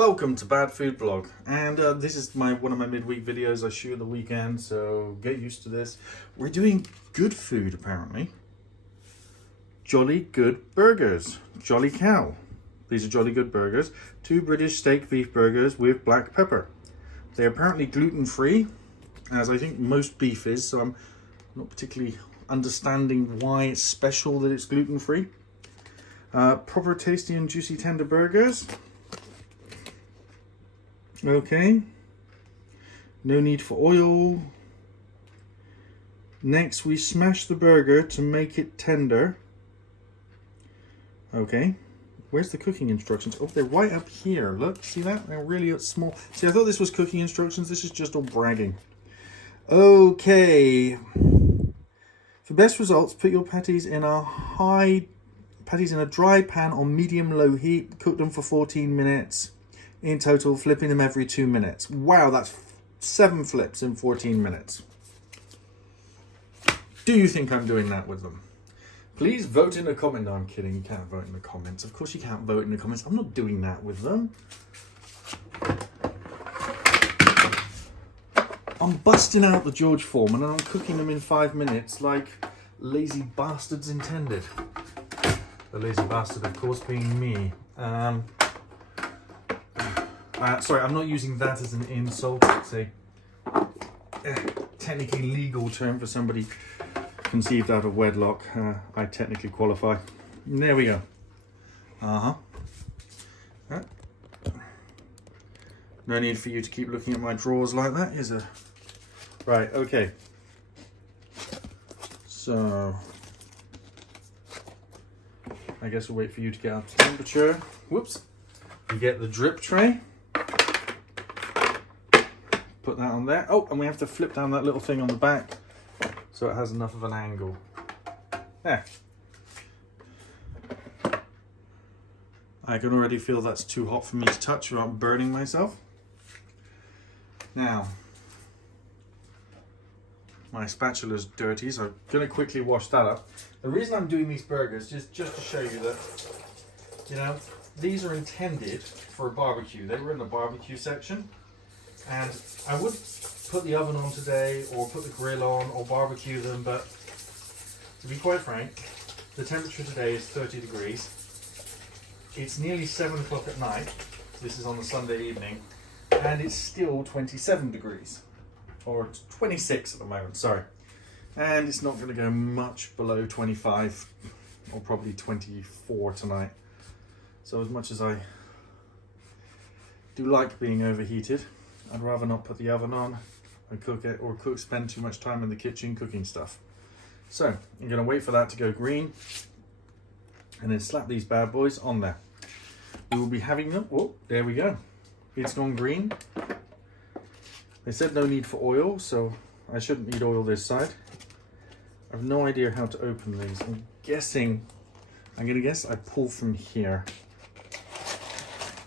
Welcome to Bad Food Blog, and this is one of my midweek videos I shoot at the weekend, so get used to this. We're doing good food apparently. Jolly Good Burgers, Jolly Cow. These are Jolly Good Burgers, 2 British steak beef burgers with black pepper. They're apparently gluten-free, as I think most beef is, so I'm not particularly understanding why it's special that it's gluten-free. Proper tasty and juicy tender burgers. Okay, no need for oil. Next, we smash the burger to make it tender. Okay, where's the cooking instructions? Oh, they're right up here. Look, see that? They're really small. See, I thought this was cooking instructions. This is just all bragging. Okay, for best results, put your patties in a dry pan on medium-low heat. Cook them for 14 minutes. In total, flipping them every 2 minutes. Wow, that's 7 flips in 14 minutes. Do you think I'm doing that with them? Please vote in the comment. No, I'm kidding. You can't vote in the comments. Of course you can't vote in the comments. I'm not doing that with them. I'm busting out the George Foreman and I'm cooking them in 5 minutes like lazy bastards intended. The lazy bastard, of course, being me. Sorry, I'm not using that as an insult. It's a technically legal term for somebody conceived out of wedlock. I technically qualify. And there we go. No need for you to keep looking at my drawers like that, is there? Right, okay. So, I guess we'll wait for you to get up to temperature. Whoops. You get the drip tray. Put that on there. Oh, and we have to flip down that little thing on the back so it has enough of an angle. There. I can already feel that's too hot for me to touch without burning myself. Now, my spatula's dirty, so I'm going to quickly wash that up. The reason I'm doing these burgers is just to show you that, you know, these are intended for a barbecue. They were in the barbecue section. And I would put the oven on today, or put the grill on, or barbecue them, but to be quite frank, the temperature today is 30 degrees. It's nearly 7 o'clock at night. This is on the Sunday evening, and it's still 27 degrees, or 26 at the moment, sorry. And it's not going to go much below 25, or probably 24 tonight. So as much as I do like being overheated, I'd rather not put the oven on and cook it, or spend too much time in the kitchen cooking stuff. So I'm going to wait for that to go green and then slap these bad boys on there. We will be having them. Oh, there we go. It's gone green. They said no need for oil, so I shouldn't need oil this side. I have no idea how to open these. I'm going to guess I pull from here.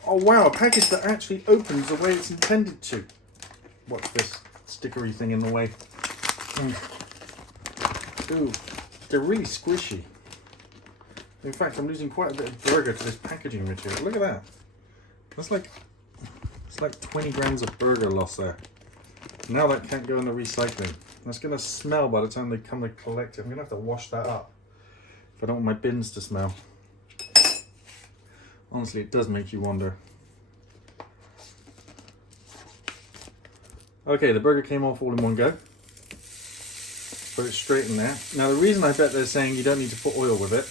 Oh wow, a package that actually opens the way it's intended to. What's this stickery thing in the way? Ooh, they're really squishy. In fact, I'm losing quite a bit of burger to this packaging material. Look at that. It's like 20 grams of burger loss there. Now that can't go in the recycling. That's going to smell by the time they come to collect it. I'm going to have to wash that up if I don't want my bins to smell. Honestly, it does make you wonder. Okay, the burger came off all in one go. Put it straight in there. Now, the reason I bet they're saying you don't need to put oil with it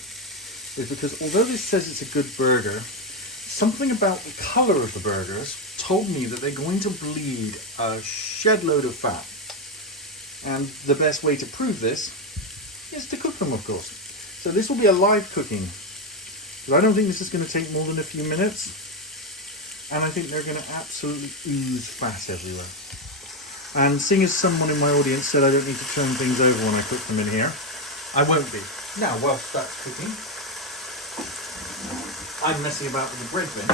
is because although this says it's a good burger, something about the colour of the burgers told me that they're going to bleed a shed load of fat. And the best way to prove this is to cook them, of course. So this will be a live cooking. I don't think this is going to take more than a few minutes, and I think they're going to absolutely ooze fat everywhere. And seeing as someone in my audience said I don't need to turn things over when I cook them in here, I won't be. Now, whilst that's cooking, I'm messing about with the bread bin.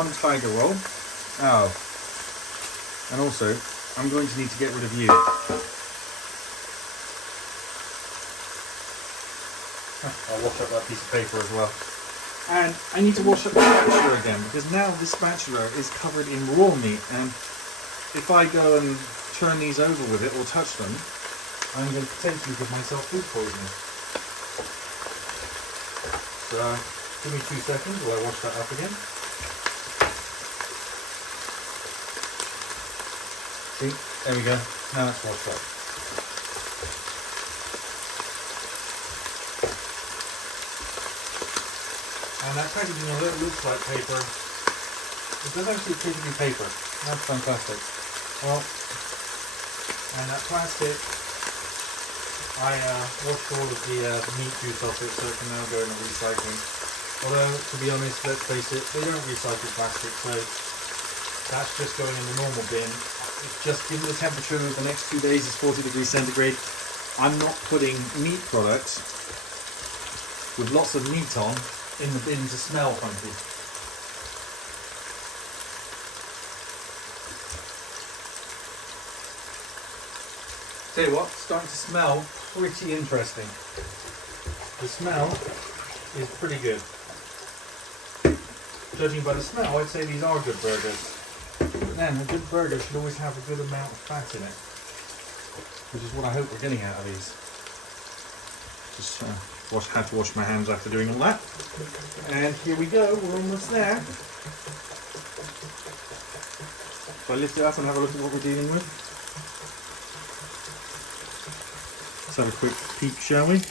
1 tiger roll. Oh, and also, I'm going to need to get rid of you. I'll wash up that piece of paper as well. And I need to wash up the spatula again, because now this spatula is covered in raw meat, and if I go and turn these over with it or touch them, I'm going to potentially give myself food poisoning. So give me 2 seconds while I wash that up again. See, there we go. Now it's washed up. And that packaging, although it looks like paper, it does actually appear to be paper. That's fantastic. Well, and that plastic, I washed all of the meat juice off it, so it can now go in the recycling. Although, to be honest, let's face it, they don't recycle plastic, so that's just going in the normal bin. It's just given the temperature of the next 2 days is 40 degrees centigrade. I'm not putting meat products with lots of meat on in the bin to smell funky. Tell you what, it's starting to smell pretty interesting. The smell is pretty good. Judging by the smell, I'd say these are good burgers. But then, a good burger should always have a good amount of fat in it, which is what I hope we're getting out of these. Just had to wash my hands after doing all that. And here we go, we're almost there. So I lift it up and have a look at what we're dealing with. Let's have a quick peek, shall we?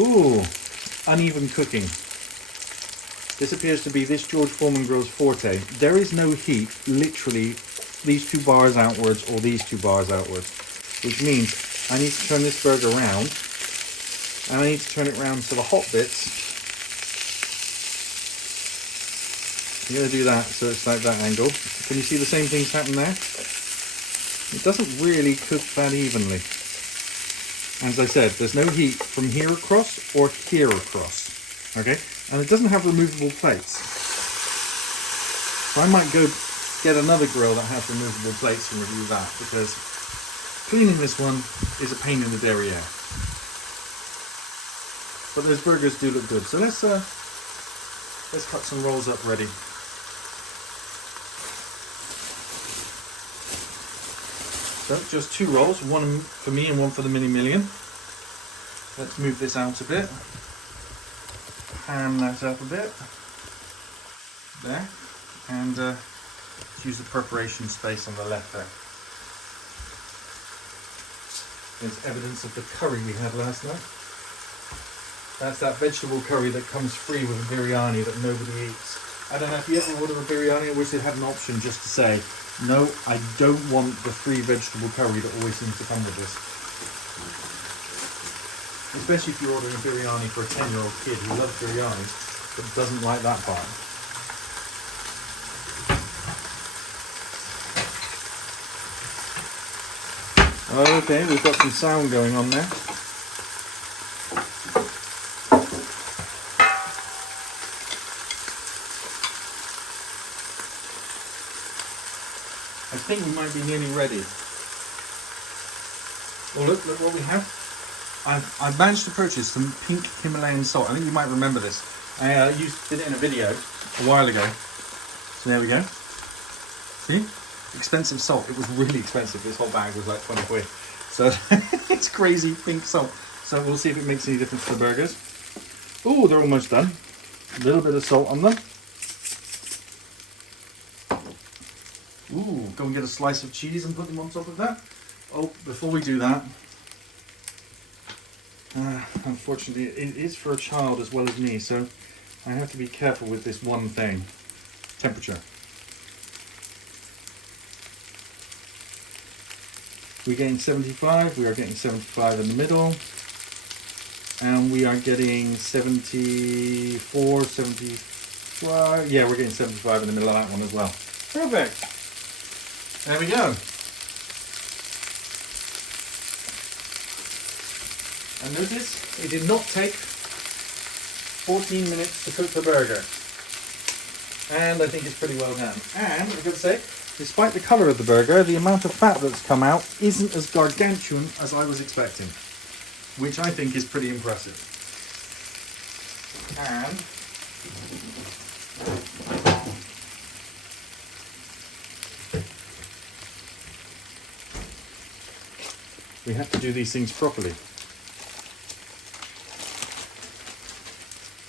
Ooh, uneven cooking. This appears to be this George Foreman Grill's forte. There is no heat, literally, these 2 bars outwards or these 2 bars outwards. Which means I need to turn this burger around, and I need to turn it around to the hot bits. I'm going to do that so it's like that angle. Can you see the same things happen there? It doesn't really cook that evenly. As I said, there's no heat from here across or here across. Okay? And it doesn't have removable plates. So I might go get another grill that has removable plates and review that, because cleaning this one is a pain in the derriere. But those burgers do look good. So let's cut some rolls up ready. So just 2 rolls, one for me and one for the Mini Million. Let's move this out a bit. Pan that up a bit. There. And let's use the preparation space on the left there. There's evidence of the curry we had last night. That's that vegetable curry that comes free with a biryani that nobody eats. I don't know if you ever order a biryani. I wish they had an option just to say, no, I don't want the free vegetable curry that always seems to come with this. Especially if you're ordering a biryani for a 10-year-old kid who loves biryani but doesn't like that part. Okay, we've got some sound going on there. I think we might be nearly ready. Well, look what we have. I've managed to purchase some pink Himalayan salt. I think you might remember this. I did it in a video a while ago. So there we go. See? Expensive salt. It was really expensive. This whole bag was like 20 quid. So it's crazy pink salt. So we'll see if it makes any difference to the burgers. Oh, they're almost done. A little bit of salt on them. Ooh, go and get a slice of cheese and put them on top of that. Oh, before we do that, unfortunately it is for a child as well as me, so I have to be careful with this one thing. Temperature. We're getting 75, we are getting 75 in the middle, and we are getting 74, 75, yeah, we're getting 75 in the middle of that one as well. Perfect. There we go. And notice, it did not take 14 minutes to cook the burger. And I think it's pretty well done. And I've got to say, despite the colour of the burger, the amount of fat that's come out isn't as gargantuan as I was expecting, which I think is pretty impressive. And we have to do these things properly.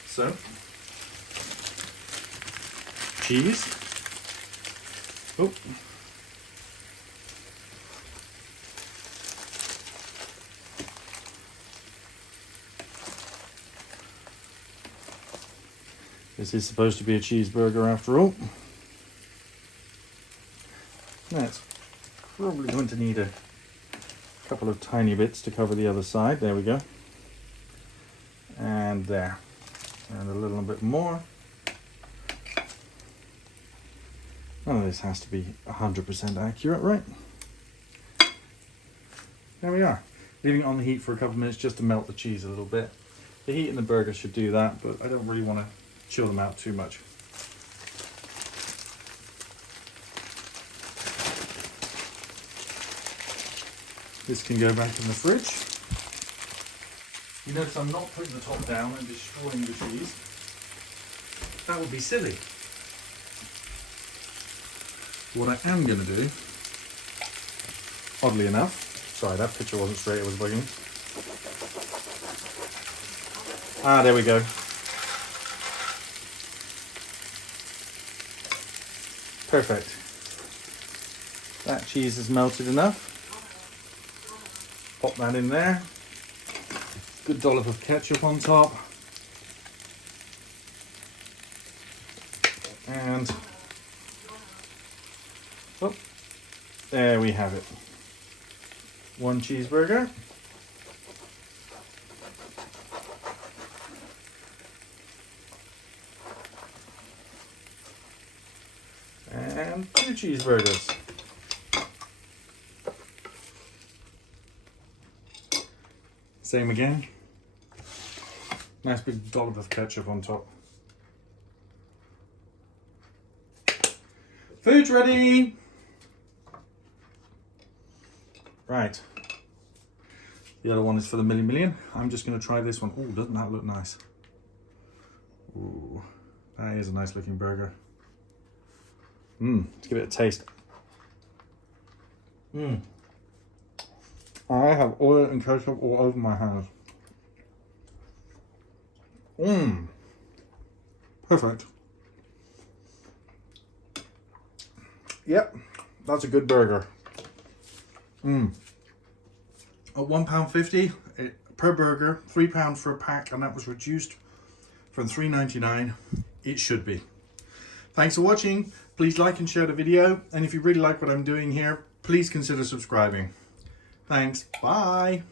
So, cheese. Oh. This is supposed to be a cheeseburger after all. That's probably going to need a couple of tiny bits to cover the other side. There we go. And there. And a little bit more. Oh, this has to be 100% accurate, right? There we are. Leaving it on the heat for a couple of minutes just to melt the cheese a little bit. The heat in the burger should do that, but I don't really want to chill them out too much. This can go back in the fridge. You notice I'm not putting the top down and destroying the cheese. That would be silly. What I am going to do, oddly enough, sorry that picture wasn't straight, it was bugging. Ah, there we go. Perfect. That cheese is melted enough. Pop that in there. Good dollop of ketchup on top. And oh, there we have it. One cheeseburger. And 2 cheeseburgers. Same again. Nice big dollop of ketchup on top. Food's ready! Right. The other one is for the million. I'm just going to try this one. Oh, doesn't that look nice? Ooh, that is a nice looking burger. Let's give it a taste. I have oil and ketchup all over my hands. Perfect. Yep, that's a good burger. At £1.50 per burger, £3 for a pack, and that was reduced from $3.99. It should be. Thanks for watching. Please like and share the video, and if you really like what I'm doing here, please consider subscribing. Thanks. Bye.